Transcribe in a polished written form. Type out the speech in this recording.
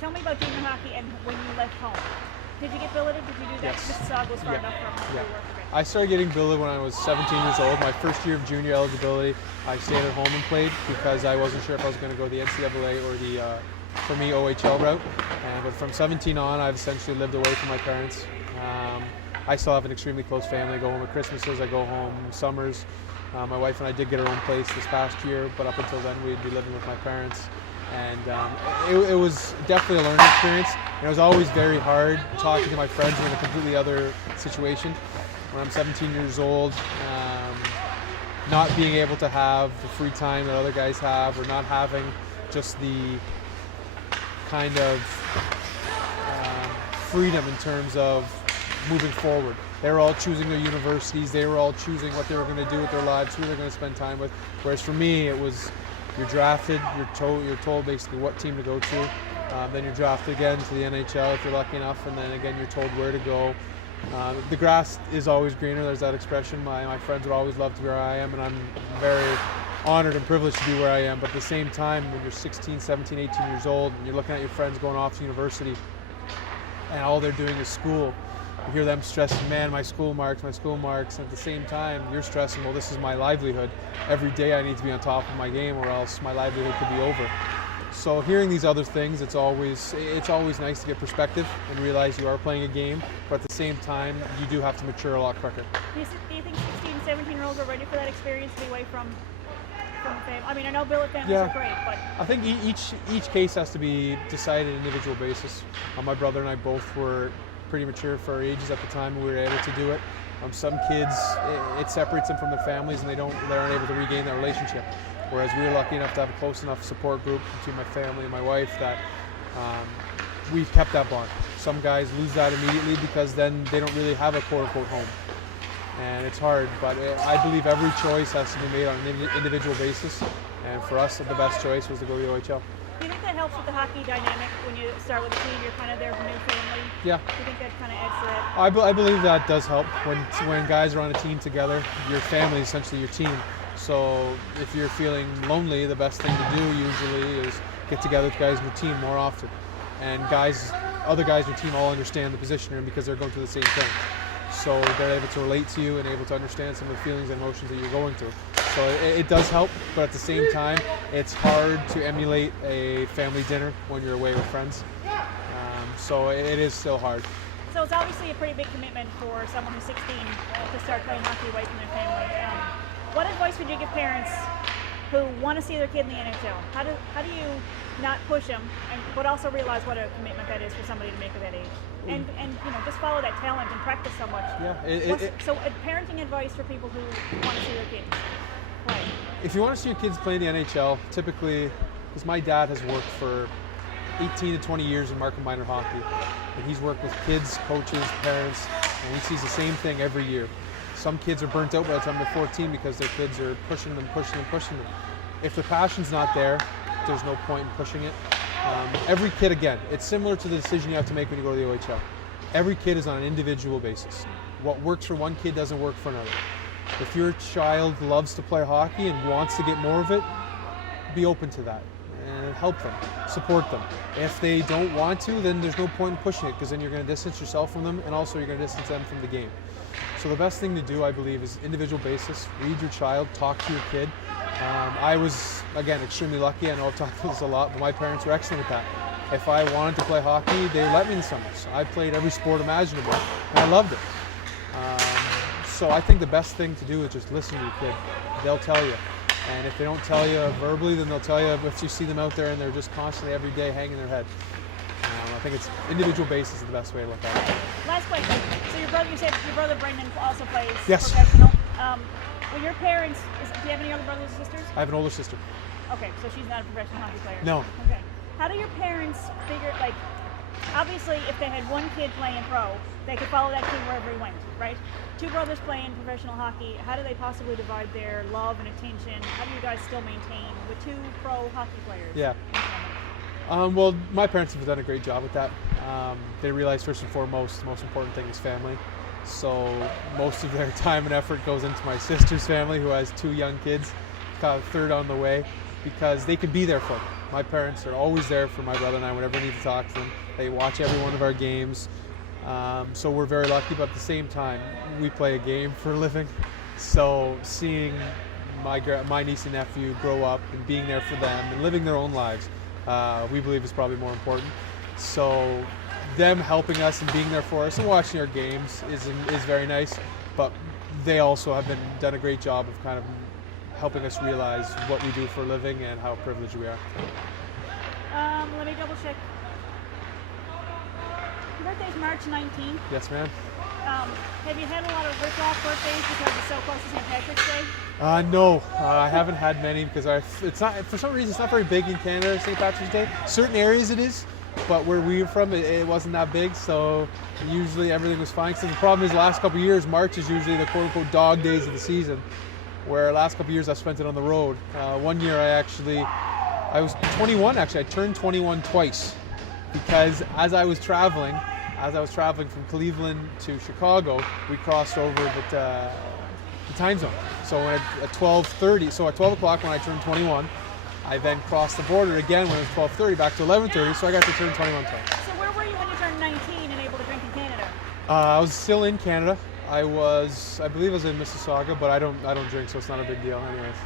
tell me about junior hockey and when you left home. Did you get billeted? Did you do that? Yes. Mississauga was far enough from where Yeah. you were. Okay. I started getting billeted when I was 17 years old. My first year of junior eligibility, I stayed at home and played because I wasn't sure if I was going to go the NCAA or the, for me, OHL route. But from 17 on, I've essentially lived away from my parents. I still have an extremely close family. I go home at Christmases, I go home summers. My wife and I did get our own place this past year, but up until then we'd be living with my parents. And it was definitely a learning experience. And it was always very hard talking to my friends in a completely other situation. When I'm 17 years old, not being able to have the free time that other guys have, or not having just the kind of freedom in terms of moving forward. They were all choosing their universities, they were all choosing what they were going to do with their lives, who they're going to spend time with. Whereas for me, it was, you're drafted, you're told basically what team to go to, then you're drafted again to the NHL if you're lucky enough, and then again you're told where to go. The grass is always greener, there's that expression. My friends would always love to be where I am, and I'm very honored and privileged to be where I am. But at the same time, when you're 16, 17, 18 years old, and you're looking at your friends going off to university, and all they're doing is school, you hear them stressing, man, my school marks. And at the same time, you're stressing, well, this is my livelihood. Every day I need to be on top of my game or else my livelihood could be over. So hearing these other things, it's always nice to get perspective and realize you are playing a game, but at the same time, you do have to mature a lot quicker. Do you think 16, 17-year-olds are ready for that experience to be away from the family? I mean, I know billet families are great, but I think each case has to be decided on an individual basis. My brother and I both were pretty mature for our ages at the time we were able to do it. Some kids, it separates them from their families and they aren't able to regain that relationship. Whereas we were lucky enough to have a close enough support group between my family and my wife that we've kept that bond. Some guys lose that immediately because then they don't really have a quote-unquote home. And it's hard, but I believe every choice has to be made on an individual basis. And for us, the best choice was to go to the OHL. Do you think that helps with the hockey dynamic when you start with a team? You're kind of there for new family. Yeah. Do you think that kind of adds to that? I believe that does help. When guys are on a team together, your family is essentially your team. So if you're feeling lonely, the best thing to do usually is get together with guys in your team more often. And other guys in your team all understand the position you're in because they're going through the same thing. So they're able to relate to you and able to understand some of the feelings and emotions that you're going through. So it does help, but at the same time, it's hard to emulate a family dinner when you're away with friends. So it is still hard. So it's obviously a pretty big commitment for someone who's 16 to start playing hockey away from their family. What advice would you give parents who want to see their kid in the NHL? How do you not push them, but also realize what a commitment that is for somebody to make at that age? And just follow that talent and practice so much. Yeah. So parenting advice for people who want to see their kids play. If you want to see your kids play in the NHL, typically, because my dad has worked for 18 to 20 years in market minor hockey, and he's worked with kids, coaches, parents, and he sees the same thing every year. Some kids are burnt out by the time they're 14 because their kids are pushing them. If the passion's not there, there's no point in pushing it. Every kid, again, it's similar to the decision you have to make when you go to the OHL. Every kid is on an individual basis. What works for one kid doesn't work for another. If your child loves to play hockey and wants to get more of it, be open to that and help them, support them. If they don't want to, then there's no point in pushing it because then you're going to distance yourself from them and also you're going to distance them from the game. So the best thing to do, I believe, is individual basis. Read your child, talk to your kid. I was, again, extremely lucky. I know I've talked about this a lot, but my parents were excellent at that. If I wanted to play hockey, they let me in the summers. I played every sport imaginable, and I loved it. So I think the best thing to do is just listen to your kid. They'll tell you. And if they don't tell you verbally, then they'll tell you if you see them out there and they're just constantly every day hanging their head. I think it's individual basis is the best way to look at it. Last question. So you said your brother Brendan also plays Yes. professional. Well, your parents, do you have any other brothers or sisters? I have an older sister. Okay, so she's not a professional hockey player. No. Okay. How do your parents figure, obviously if they had one kid playing pro, they could follow that kid wherever he went, right? Two brothers playing professional hockey, how do they possibly divide their love and attention? How do you guys still maintain with two pro hockey players? Yeah. Well, my parents have done a great job with that. They realize first and foremost, the most important thing is family. So most of their time and effort goes into my sister's family, who has two young kids, third on the way, because they could be there for them. My parents are always there for my brother and I whenever we need to talk to them. They watch every one of our games. So we're very lucky, but at the same time, we play a game for a living. So seeing my niece and nephew grow up and being there for them and living their own lives, we believe is probably more important. So them helping us and being there for us and watching our games is very nice, but they also have done a great job of kind of helping us realize what we do for a living and how privileged we are. Let me double check. Your birthday's March 19th. Yes, ma'am. Have you had a lot of rip-off birthdays because it's so close to St. Patrick's Day? No, I haven't had many because it's not, for some reason, it's not very big in Canada, St. Patrick's Day. Certain areas it is, but where we were from, it wasn't that big, so usually everything was fine. So the problem is the last couple of years, March is usually the quote-unquote dog days of the season, where the last couple of years I've spent it on the road. One year I was 21 actually, I turned 21 twice, because as I was traveling from Cleveland to Chicago, we crossed over the time zone. So at 12:30, so at 12 o'clock when I turned 21, I then crossed the border again when it was 12:30 back to 11:30, so I got to turn 21 twice. So where were you when you turned 19 and able to drink in Canada? I was still in Canada. I believe I was in Mississauga, but I don't drink, so it's not a big deal anyways.